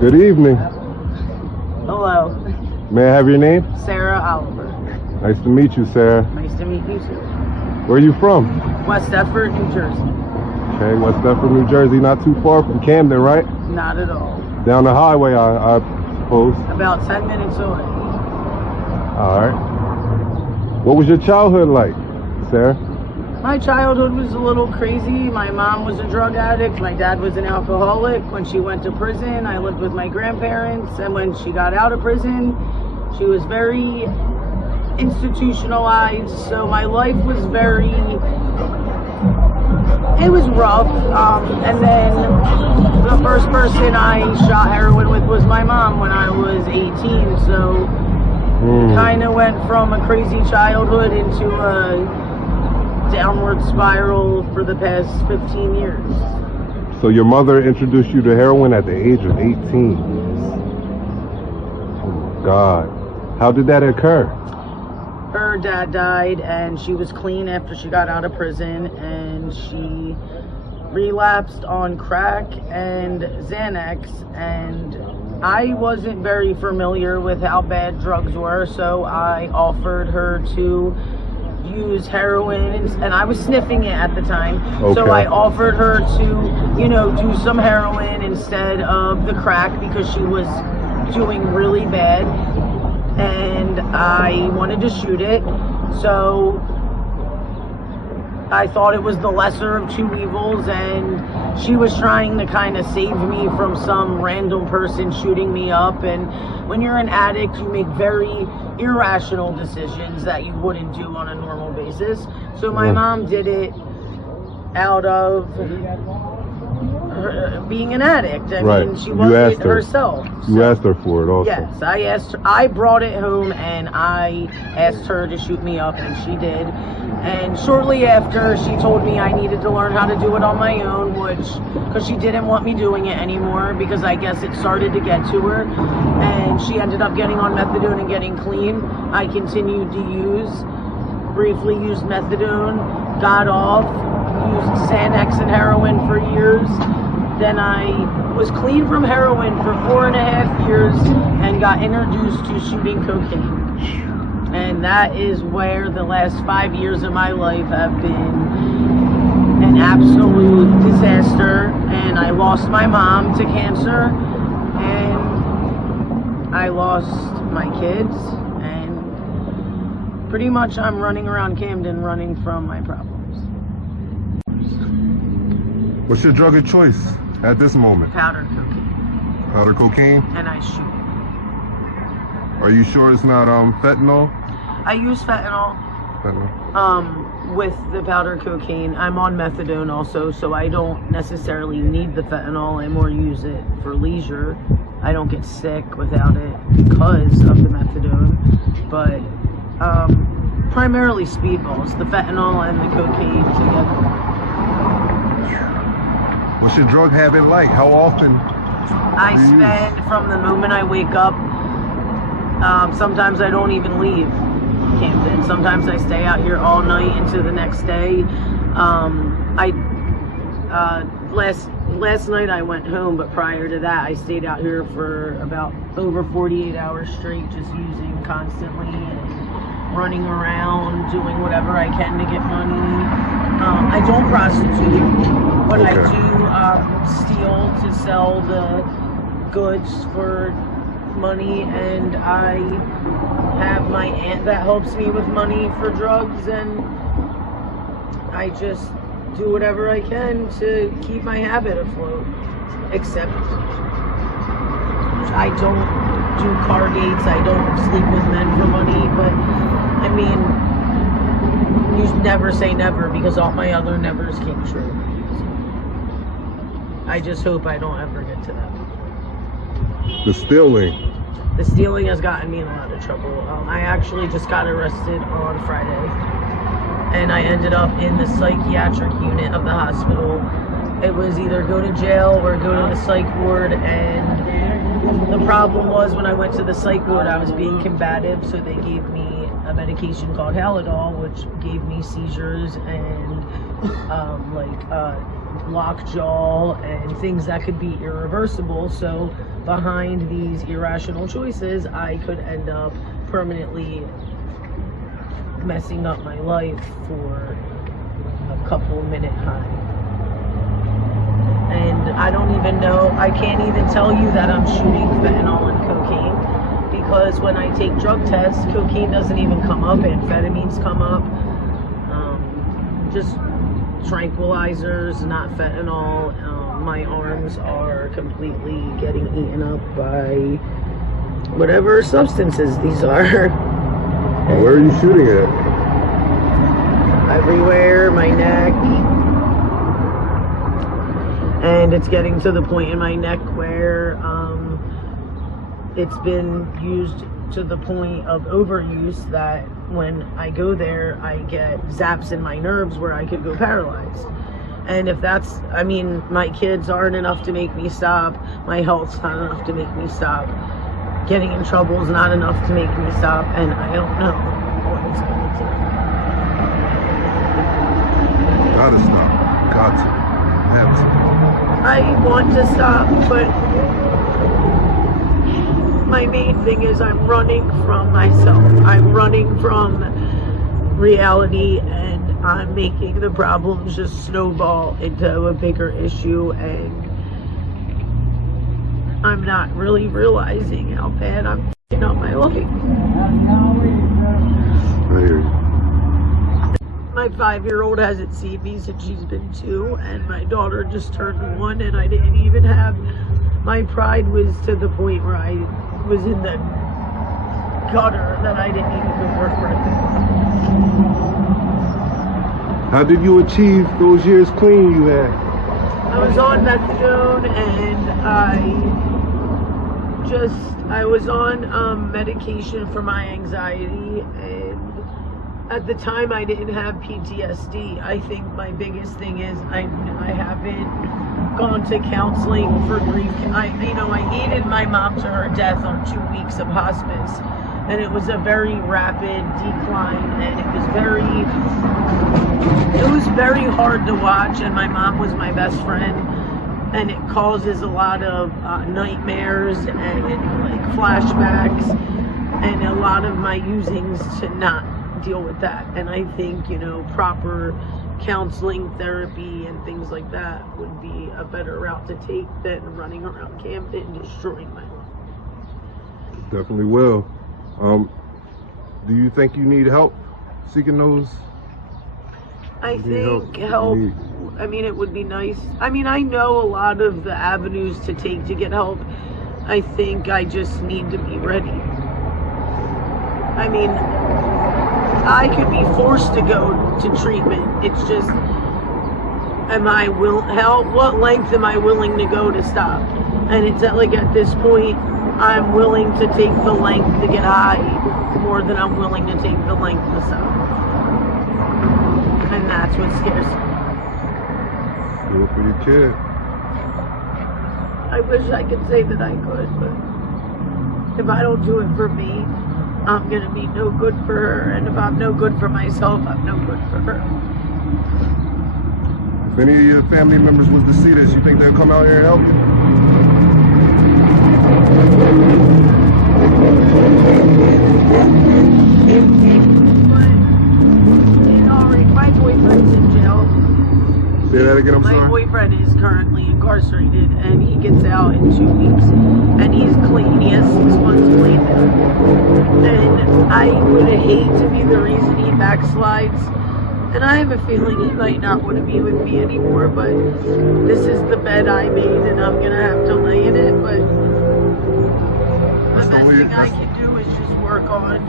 Good evening. Hello. May I have your name? Sarah Oliver. Nice to meet you, Sarah. Nice to meet you, sir. Where are you from? West Deptford, New Jersey. Okay, West Deptford, New Jersey. Not too far from Camden, right? Not at all. Down the highway, I suppose. About 10 minutes away. All right. What was your childhood like, Sarah? My childhood was a little crazy. My mom was a drug addict. My dad was an alcoholic. When she went to prison, I lived with my grandparents. And when she got out of prison, she was very institutionalized. So my life was it was rough. And then the first person I shot heroin with was my mom when I was 18. So kind of went from a crazy childhood into a downward spiral for the past 15 years. So your mother introduced you to heroin at the age of 18. Oh God. How did that occur? Her dad died and she was clean after she got out of prison, and she relapsed on crack and Xanax, and I wasn't very familiar with how bad drugs were, so I offered her to use heroin, and I was sniffing it at the time. Okay. So I offered her to, do some heroin instead of the crack because she was doing really bad, and I wanted to shoot it. So I thought it was the lesser of two evils, and she was trying to kind of save me from some random person shooting me up. And when you're an addict, you make very irrational decisions that you wouldn't do on a normal basis. So my mom did it out of being an addict. I mean, she wasn't herself. You asked her for it also. Yes, I asked her. I brought it home and I asked her to shoot me up, and she did. And shortly after, she told me I needed to learn how to do it on my own, because she didn't want me doing it anymore, because I guess it started to get to her. And she ended up getting on methadone and getting clean. I continued to briefly used methadone, got off, used Xanax and heroin for years. Then I was clean from heroin for 4.5 years and got introduced to shooting cocaine. And that is where the last 5 years of my life have been an absolute disaster. And I lost my mom to cancer, and I lost my kids, and pretty much I'm running around Camden running from my problems. What's your drug of choice at this moment? Powder cocaine. Powder cocaine? And I shoot. Are you sure it's not fentanyl? I use fentanyl. With the powder cocaine. I'm on methadone also, so I don't necessarily need the fentanyl. I more use it for leisure. I don't get sick without it because of the methadone. But primarily speedballs, the fentanyl and the cocaine together. What's your drug habit like? How often? I spend from the moment I wake up. Sometimes I don't even leave Camden. Sometimes I stay out here all night into the next day. Last night I went home, but prior to that I stayed out here for about over 48 hours straight, just using constantly and running around, doing whatever I can to get money. I don't prostitute, but I do steal to sell the goods for money, and I have my aunt that helps me with money for drugs, and I just do whatever I can to keep my habit afloat. Except I don't do car dates, I don't sleep with men for money, but I mean, you never say never, because all my other nevers came true. I just hope I don't ever get to that. The stealing has gotten me in a lot of trouble. I actually just got arrested on Friday, and I ended up in the psychiatric unit of the hospital. It was either go to jail or go to the psych ward, and the problem was when I went to the psych ward, I was being combative, so they gave me a medication called Halidol, which gave me seizures and lockjaw and things that could be irreversible. So behind these irrational choices, I could end up permanently messing up my life for a couple minute high. And I don't even know, I can't even tell you that I'm shooting fentanyl and cocaine, because when I take drug tests, cocaine doesn't even come up, amphetamines come up, just tranquilizers, not fentanyl. My arms are completely getting eaten up by whatever substances these are. Where are you shooting at? Everywhere, my neck. And it's getting to the point in my neck where it's been used to the point of overuse, that when I go there, I get zaps in my nerves where I could go paralyzed. And if that's, I mean, my kids aren't enough to make me stop. My health's not enough to make me stop. Getting in trouble is not enough to make me stop. And I don't know what it's going to do. Gotta stop. Got to. Have to. I want to stop, but my main thing is I'm running from myself. I'm running from reality, and I'm making the problems just snowball into a bigger issue, and I'm not really realizing how bad I'm f***ing up my life. I hear you. My 5-year-old hasn't seen me since she's been 2, and my daughter just turned 1, and I didn't even have, my pride was to the point where I was in the gutter that I didn't even work for it. How did you achieve those years clean you had? I was on methadone, and I was on medication for my anxiety, and at the time I didn't have PTSD. I think my biggest thing is I haven't gone to counseling for grief. I aided my mom to her death on 2 weeks of hospice, and it was a very rapid decline, and it was very hard to watch, and my mom was my best friend, and it causes a lot of nightmares and like flashbacks, and a lot of my usings to not deal with that. And I think, proper counseling, therapy, and things like that would be a better route to take than running around Camden and destroying my life. Definitely will. Do you think you need help seeking those? I think help, I mean, it would be nice. I mean, I know a lot of the avenues to take to get help. I think I just need to be ready. I mean, I could be forced to go to treatment. It's just, what length am I willing to go to stop? And it's at this point, I'm willing to take the length to get high more than I'm willing to take the length to stop. And that's what scares me. Do it for your kid. I wish I could say that I could, but if I don't do it for me, I'm gonna be no good for her. And if I'm no good for myself, I'm no good for her. If any of your family members was to see this, you think they'll come out here and help you? My boyfriend's in jail. Say that again, I'm sorry? My boyfriend is currently incarcerated, and he gets out in 2 weeks, and he's clean. He has 6 months clean. And I would hate to be the reason he backslides, and I have a feeling he might not want to be with me anymore, but this is the bed I made, and I'm going to have to lay in it. But the best thing I can do is just work on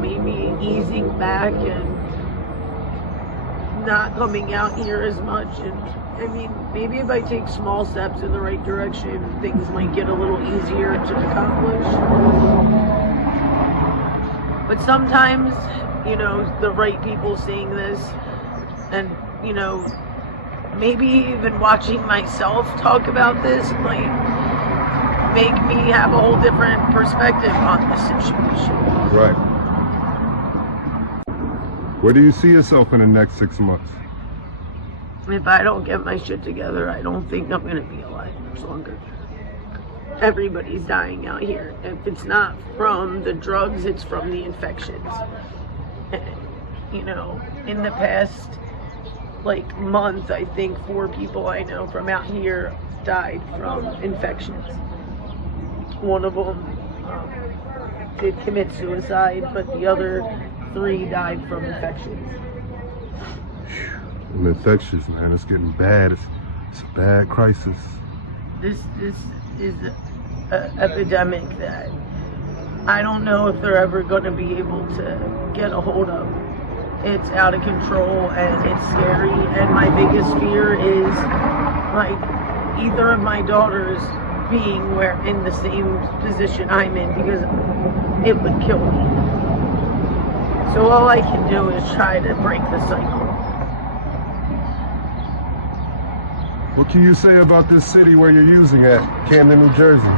maybe easing back and not coming out here as much. And I mean, maybe if I take small steps in the right direction, things might get a little easier to accomplish. But sometimes, the right people seeing this, and maybe even watching myself talk about this might make me have a whole different perspective on the situation. Right. Where do you see yourself in the next 6 months? If I don't get my shit together, I don't think I'm going to be alive much longer. everybody's dying out here. If it's not from the drugs, it's from the infections. And, you know, in the past, like, month, I think 4 people I know from out here died from infections. One of them did commit suicide, but the other 3 died from infections. Them infections, man, it's getting bad. It's a bad crisis. This is an epidemic that I don't know if they're ever going to be able to get a hold of. It's out of control and it's scary, and my biggest fear is either of my daughters being in the same position I'm in, because it would kill me. So all I can do is try to break the cycle. What can you say about this city where you're using at, Camden, New Jersey?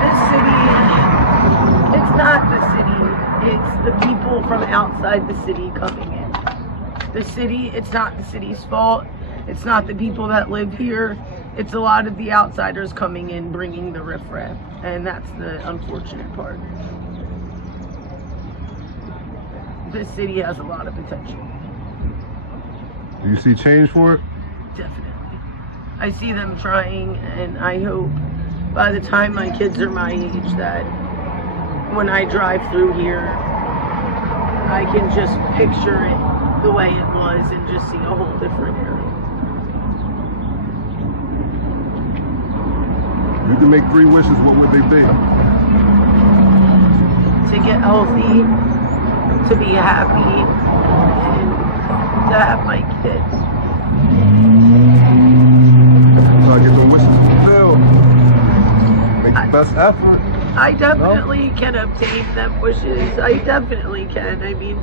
This city, it's not the city, it's the people from outside the city coming in. The city, it's not the city's fault, it's not the people that live here, it's a lot of the outsiders coming in, bringing the riffraff, and that's the unfortunate part. This city has a lot of potential. Do you see change for it? Definitely. I see them trying, and I hope by the time my kids are my age that when I drive through here, I can just picture it the way it was and just see a whole different area. You can make 3 wishes, what would they be? To get healthy, to be happy, and to have my kids. So I get the wishes fulfilled. Make the best effort. I definitely can obtain them wishes. I definitely can. I mean,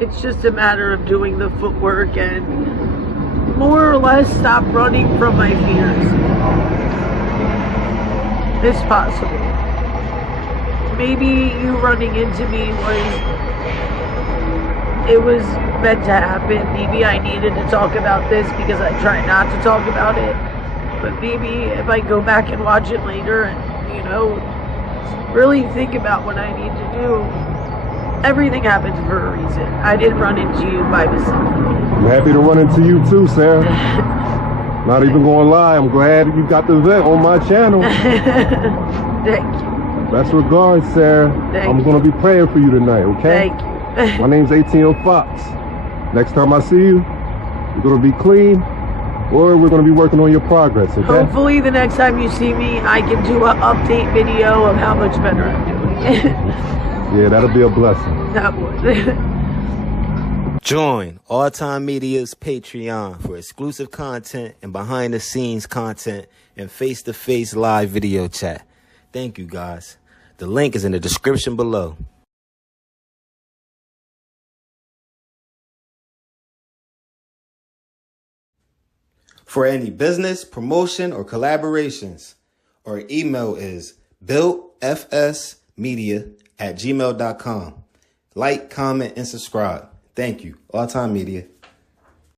it's just a matter of doing the footwork and more or less stop running from my fears. It's possible. Maybe you running into me was meant to happen. Maybe I needed to talk about this because I try not to talk about it. But maybe if I go back and watch it later and, you know, really think about what I need to do, everything happens for a reason. I didn't run into you by mistake. I'm happy to run into you too, Sarah. Not even gonna lie, I'm glad you got the event on my channel. Thank you. Best regards, Sarah. I'm gonna be praying for you tonight, okay? Thank you. My name's ATM Fox. Next time I see you, you're gonna be clean, or we're gonna be working on your progress, okay? Hopefully the next time you see me, I can do an update video of how much better I'm doing. Yeah, that'll be a blessing. That would. Join All Time Media's Patreon for exclusive content and behind-the-scenes content and face-to-face live video chat. Thank you, guys. The link is in the description below. For any business, promotion, or collaborations, our email is builtfsmedia@gmail.com. Like, comment, and subscribe. Thank you. All Time Media.